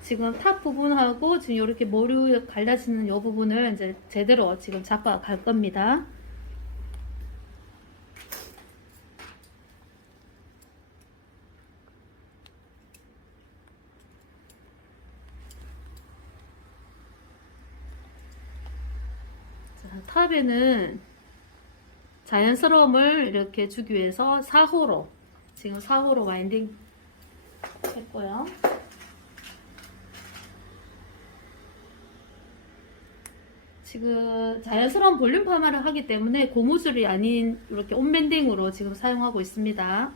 지금 탑 부분하고 지금 이렇게 머리 갈라지는 이 부분을 이제 제대로 지금 잡아 갈 겁니다. 자, 탑에는 자연스러움을 이렇게 주기 위해서 4호로 지금 4호로 와인딩 했고요. 지금 자연스러운 볼륨 파마를 하기 때문에 고무줄이 아닌 이렇게 온밴딩으로 지금 사용하고 있습니다.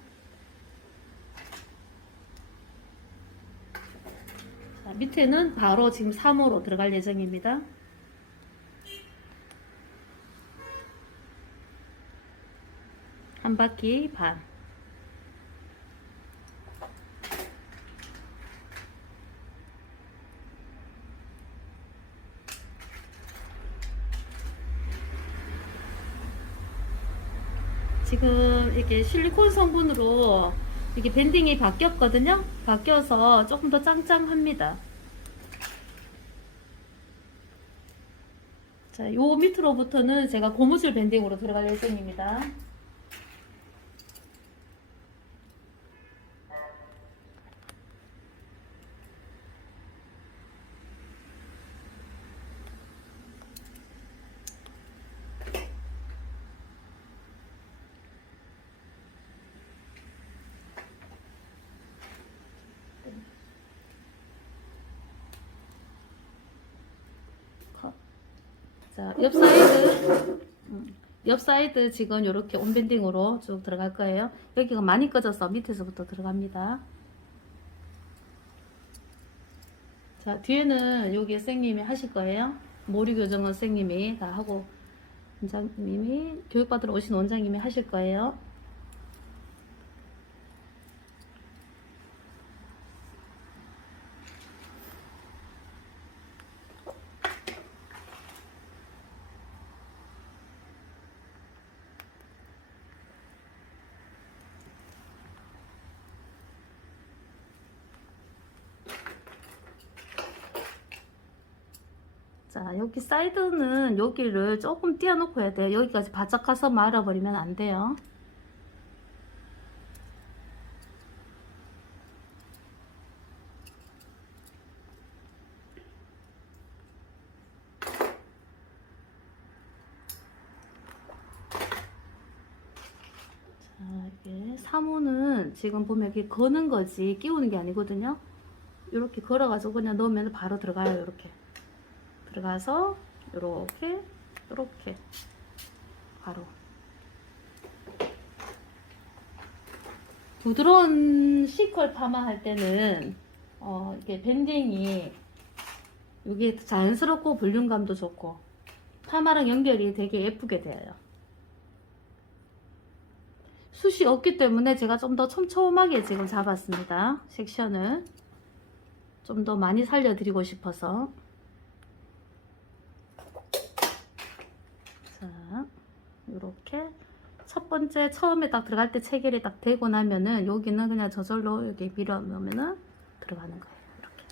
자, 밑에는 바로 지금 3호로 들어갈 예정입니다. 한 바퀴 반. 지금 이렇게 실리콘 성분으로 이게 밴딩이 바뀌었거든요. 바뀌어서 조금 더 짱짱합니다. 자, 요 밑으로부터는 제가 고무줄 밴딩으로 들어갈 예정입니다. 자, 옆 사이드, 음, 옆 사이드 지금 이렇게 온밴딩으로 쭉 들어갈 거예요. 여기가 많이 꺼져서 밑에서부터 들어갑니다. 자, 뒤에는 여기 선생님이 하실 거예요. 모리 교정은 선생님이 다 하고, 원장님이, 교육받으러 오신 원장님이 하실 거예요. 자, 여기 사이드는 여기를 조금 띄워놓고 해야 돼요. 여기까지 바짝 가서 말아버리면 안 돼요. 3호는 지금 보면 이렇게 거는 거지 끼우는 게 아니거든요. 이렇게 걸어가지고 그냥 넣으면 바로 들어가요. 이렇게. 들어가서 요렇게 요렇게 바로 부드러운 C컬 파마 할 때는 어 이게 밴딩이 이게 자연스럽고 볼륨감도 좋고 파마랑 연결이 되게 예쁘게 돼요. 숱이 없기 때문에 제가 좀 더 촘촘하게 지금 잡았습니다. 섹션을 좀 더 많이 살려드리고 싶어서 자, 이렇게 첫 번째 처음에 딱 들어갈 때 체결이 딱 되고 나면은 여기는 그냥 저절로 여기 밀어 넣으면은 들어가는 거예요. 이렇게.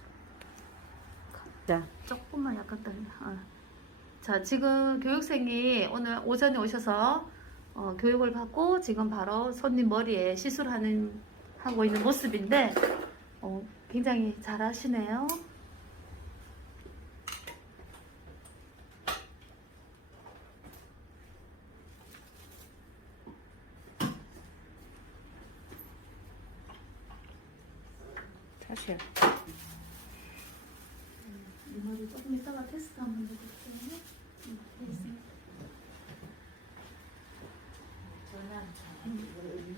자, 조금만 약간 더. 어. 자, 지금 교육생이 오늘 오전에 오셔서 어, 교육을 받고 지금 바로 손님 머리에 시술하는 하고 있는 모습인데 어, 굉장히 잘하시네요. 다시요. 이 머리 조금 이따가 테스트 한번 해볼게요. 음, 알겠습니다.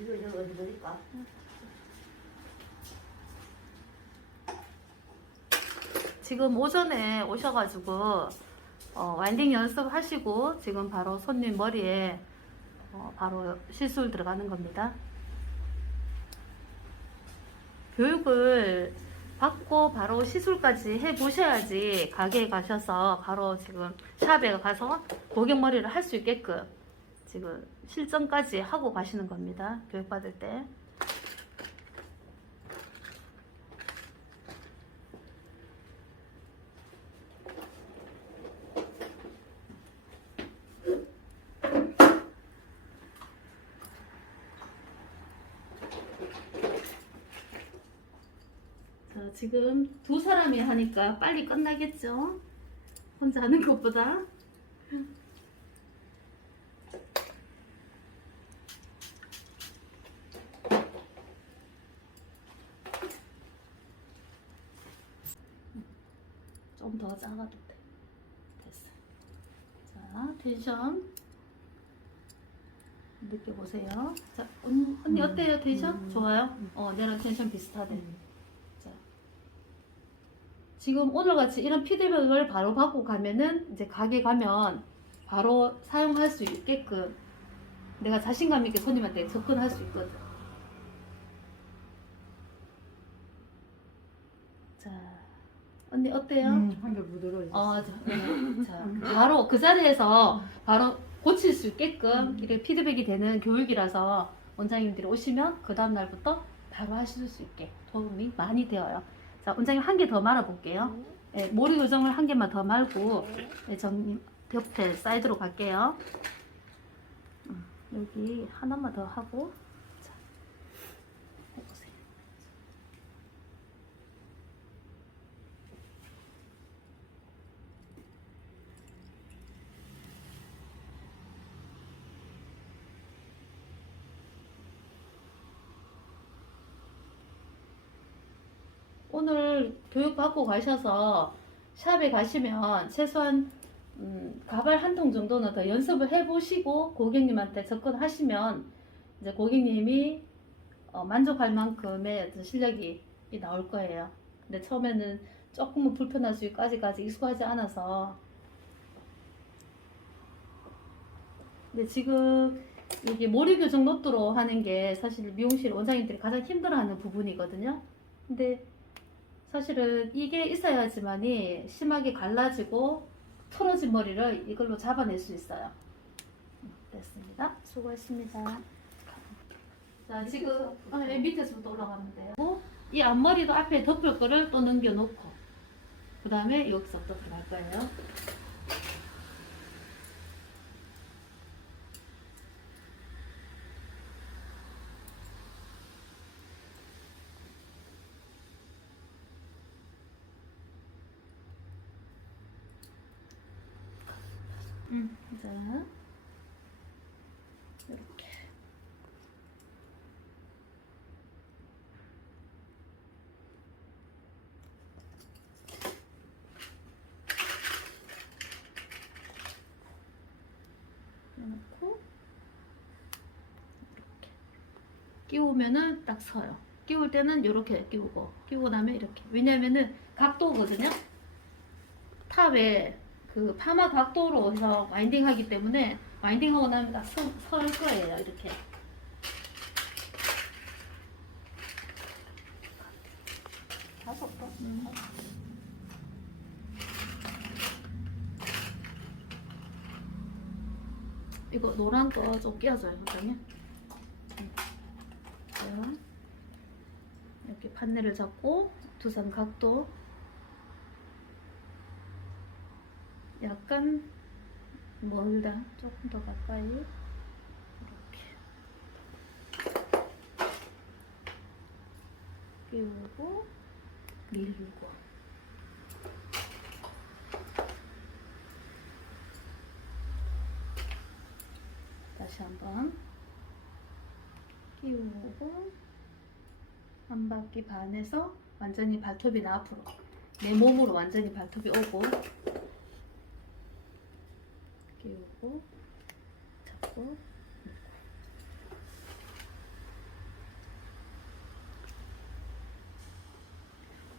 이거 이거 어디 버릴까? 지금 오전에 오셔가지고 어, 와인딩 연습하시고 지금 바로 손님 머리에 어, 바로 시술 들어가는 겁니다. 교육을 받고 바로 시술까지 해보셔야지 가게에 가셔서 바로 지금 샵에 가서 고객머리를 할 수 있게끔 지금 실전까지 하고 가시는 겁니다. 교육받을 때. 자, 지금 두 사람이 하니까 빨리 끝나겠죠? 혼자 하는 것보다. 좀 더 작아도 돼. 됐어. 자, 텐션. 느껴보세요. 자, 언니, 언니 음. 어때요? 텐션? 음. 좋아요? 어, 내랑 텐션 비슷하대. 자, 지금 오늘같이 이런 피드백을 바로 받고 가면은 이제 가게 가면 바로 사용할 수 있게끔 내가 자신감 있게 손님한테 접근할 수 있거든. 자, 언니 어때요? 음, 한결 부드러워졌어. 어, 자, 네. 자, 바로 그 자리에서 바로 고칠 수 있게끔 음. 이렇게 피드백이 되는 교육이라서 원장님들이 오시면 그 다음 날부터 바로 하실 수 있게 도움이 많이 되어요. 자, 원장님 한 개 더 말아 볼게요. 네, 모리 교정을 한 개만 더 말고 네, 전 옆에 사이드로 갈게요. 음, 여기 하나만 더 하고 오늘 교육 받고 가셔서 샵에 가시면 최소한 음, 가발 한 통 정도는 더 연습을 해보시고 고객님한테 접근하시면 이제 고객님이 어, 만족할 만큼의 실력이 나올 거예요. 근데 처음에는 조금은 불편할 수 있고 아직까지 익숙하지 않아서 근데 지금 이게 모리 교정 로또로 하는 게 사실 미용실 원장님들이 가장 힘들어하는 부분이거든요. 근데 사실은 이게 있어야지만이 심하게 갈라지고 틀어진 머리를 이걸로 잡아낼 수 있어요. 음, 됐습니다. 수고했습니다. 자, 지금 어, 맨 밑에서부터 올라가면 돼요. 이 앞머리도 앞에 덮을 거를 또 넘겨놓고 그 다음에 여기서 또 들어갈 거예요. 음, 자, 이렇게. 넣고 이렇게 끼우면은 딱 서요. 끼울 때는 이렇게 끼우고 끼우고 나면 이렇게. 왜냐면은 각도거든요. 탑에 그 파마 각도로 해서 와인딩 하기 때문에 와인딩 하고 나면 딱설 거예요 이렇게 다섯 번. 음. 이거 노란 거 좀 끼워줘요 원장님 음. 자, 이렇게 판넬을 잡고 두 산 각도 약간 멀다. 조금 더 가까이. 이렇게. 끼우고 밀고. 다시 한번. 끼우고 한 바퀴 반에서 완전히 발톱이 나 앞으로. 내 몸으로 완전히 발톱이 오고 잡고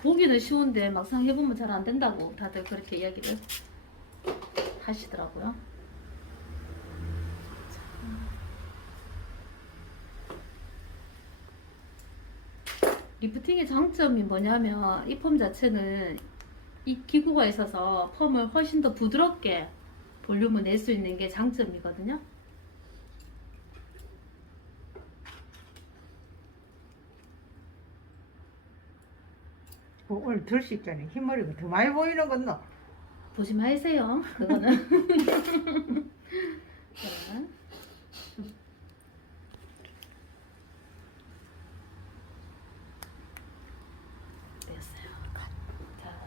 보기는 쉬운데 막상 해보면 잘 안 된다고 다들 그렇게 이야기를 하시더라고요. 리프팅의 장점이 뭐냐면 이 펌 자체는 이 기구가 있어서 펌을 훨씬 더 부드럽게 볼륨을 낼 수 있는 게 장점이거든요. 그 오늘 들수 있잖아요. 흰머리가 더 많이 보이는 건 너. 보지 마세요. 그거는. 자. 됐어요.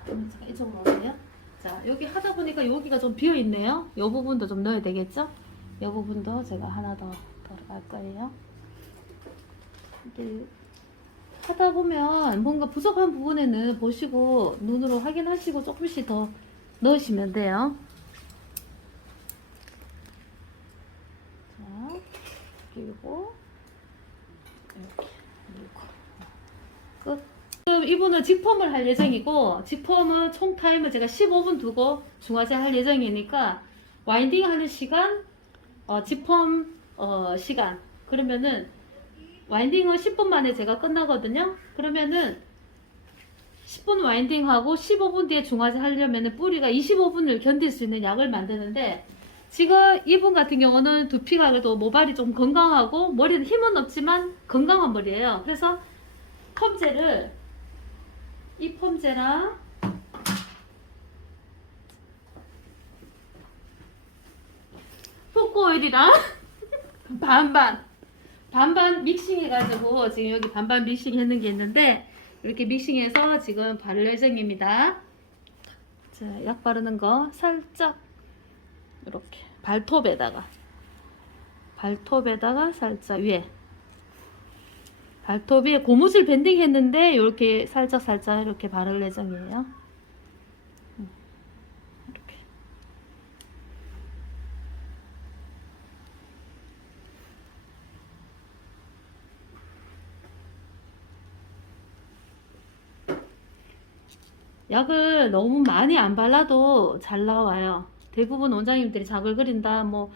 그러면 잠깐 이쪽으로 오세요. 자, 여기 하다 보니까 여기가 좀 비어 있네요. 이 부분도 좀 넣어야 되겠죠? 이 부분도 제가 하나 더 들어갈 거예요. 이게 하다 보면 뭔가 부족한 부분에는 보시고 눈으로 확인하시고 조금씩 더 넣으시면 돼요. 자, 그리고 이렇게 끝. 지금 이분은 직펌을 할 예정이고 직펌은 총 타임을 제가 15분 두고 중화제 할 예정이니까 와인딩 하는 시간, 어, 직펌 어, 시간 그러면은 와인딩은 10분 만에 제가 끝나거든요. 그러면은 10분 와인딩하고 15분 뒤에 중화제 하려면은 뿌리가 25분을 견딜 수 있는 약을 만드는데 지금 이분 같은 경우는 두피가 그래도 모발이 좀 건강하고 머리는 힘은 없지만 건강한 머리예요. 그래서 펌제를 이 펌제랑 포크 오일이랑 반반 반반 믹싱 해가지고 지금 여기 반반 믹싱 했는 게 있는데 이렇게 믹싱해서 지금 바를 예정입니다. 자, 약 바르는 거 살짝 이렇게 발톱에다가 발톱에다가 살짝 위에 발톱 위에 고무줄 밴딩 했는데 이렇게 살짝 살짝 이렇게 바를 예정이에요. 약을 너무 많이 안 발라도 잘 나와요. 대부분 원장님들이 작을 그린다, 뭐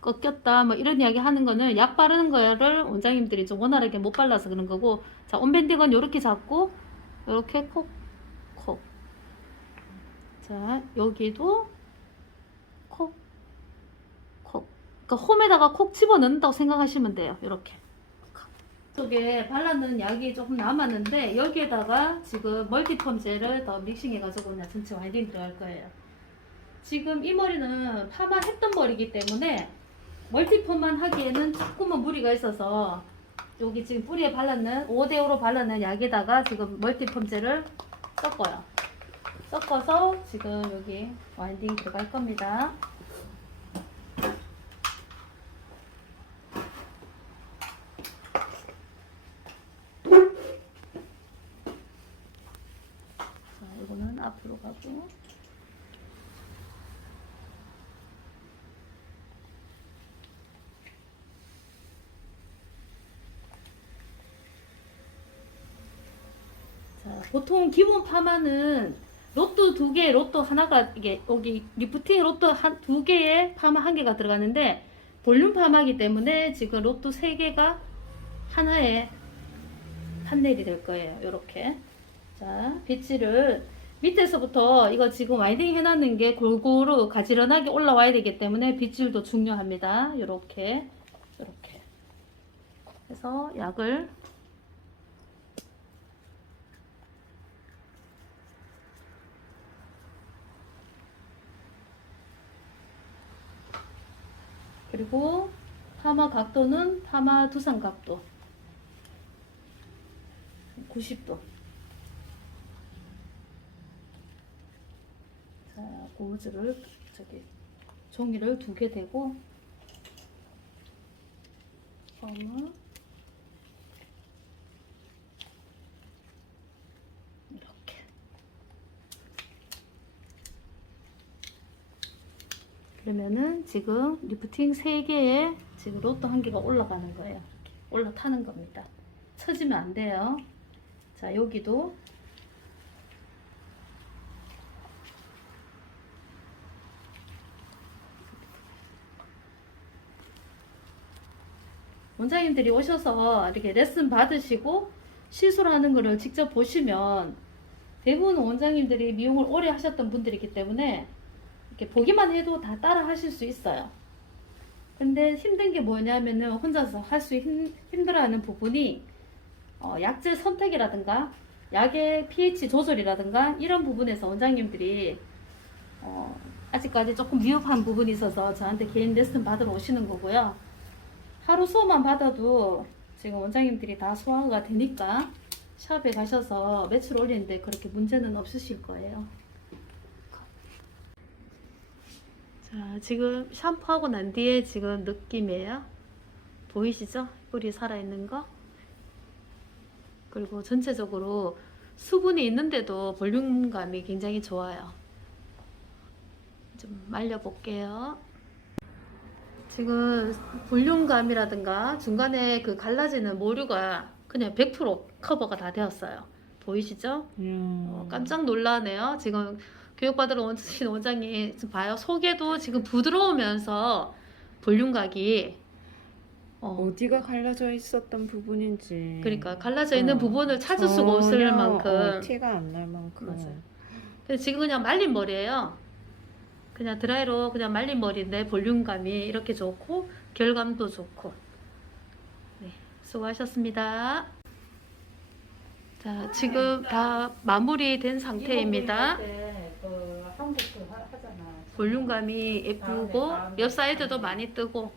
꺾였다, 뭐 이런 이야기 하는 거는 약 바르는 거를 원장님들이 좀 원활하게 못 발라서 그런 거고, 자 온밴딩은 이렇게 잡고 이렇게 콕, 콕. 자 여기도 콕, 콕. 그러니까 홈에다가 콕 집어 넣는다고 생각하시면 돼요. 이렇게. 쪽에 발라놓은 약이 조금 남았는데 여기에다가 지금 멀티펌제를 더 믹싱해가지고 그냥 전체 와인딩 들어갈 거예요. 지금 이 머리는 파마 했던 머리이기 때문에 멀티펌만 하기에는 조금은 무리가 있어서 여기 지금 뿌리에 발랐는 5대5로 발랐는 약에다가 지금 멀티펌제를 섞어요. 섞어서 지금 여기 와인딩 들어갈 겁니다. 자, 이거는 앞으로 가고. 자, 보통 기본 파마는 로또 두 개, 로또 하나가 이게 여기 리프팅 로또 한 두 개에 파마 한 개가 들어가는데 볼륨 파마기 때문에 지금 로또 세 개가 하나에 판넬이 될 거예요. 이렇게. 자, 비치를 밑에서부터 이거 지금 와이딩 해놨는 게 골고루 가지런하게 올라와야 되기 때문에 빗줄도 중요합니다. 이렇게, 이렇게. 해서 약을 그리고 파마 각도는 파마 두상 각도 90도. 자, 고무줄을 저기 종이를 두 개 대고 이렇게 그러면은 지금 리프팅 3개에 지금 로또 한 개가 올라가는 거예요. 올라타는 겁니다. 처지면 안 돼요. 자, 여기도 원장님들이 오셔서 이렇게 레슨 받으시고 시술하는 거를 직접 보시면 대부분 원장님들이 미용을 오래 하셨던 분들이기 때문에 이렇게 보기만 해도 다 따라 하실 수 있어요. 근데 힘든 게 뭐냐면은 혼자서 할 수 힘들어하는 부분이 어, 약제 선택이라든가 약의 pH 조절이라든가 이런 부분에서 원장님들이 어, 아직까지 조금 미흡한 부분이 있어서 저한테 개인 레슨 받으러 오시는 거고요. 하루 수업만 받아도 지금 원장님들이 다 소화가 되니까 샵에 가셔서 매출 올리는데 그렇게 문제는 없으실 거예요. 자, 지금 샴푸하고 난 뒤에 지금 느낌이에요. 보이시죠? 뿌리 살아있는 거. 그리고 전체적으로 수분이 있는데도 볼륨감이 굉장히 좋아요. 좀 말려볼게요. 지금 볼륨감이라든가 중간에 그 갈라지는 모류가 그냥 100% 커버가 다 되었어요. 보이시죠? 어, 깜짝 놀라네요. 지금 교육받으러 오신 원장님 지금 봐요. 속에도 지금 부드러우면서 볼륨각이 어, 어디가 갈라져 있었던 부분인지. 그러니까 갈라져 있는 어. 부분을 찾을 수가 없을 전혀, 만큼 어, 티가 안 날 만큼. 맞아요. 근데 지금 그냥 말린 머리예요. 그냥 드라이로 그냥 말린 머리인데 볼륨감이 이렇게 좋고 결감도 좋고. 네, 수고하셨습니다. 자, 지금 다 마무리된 상태입니다. 그 한국 그 하- 하잖아. 볼륨감이 예쁘고 다음에, 다음에. 옆 사이드도 많이 뜨고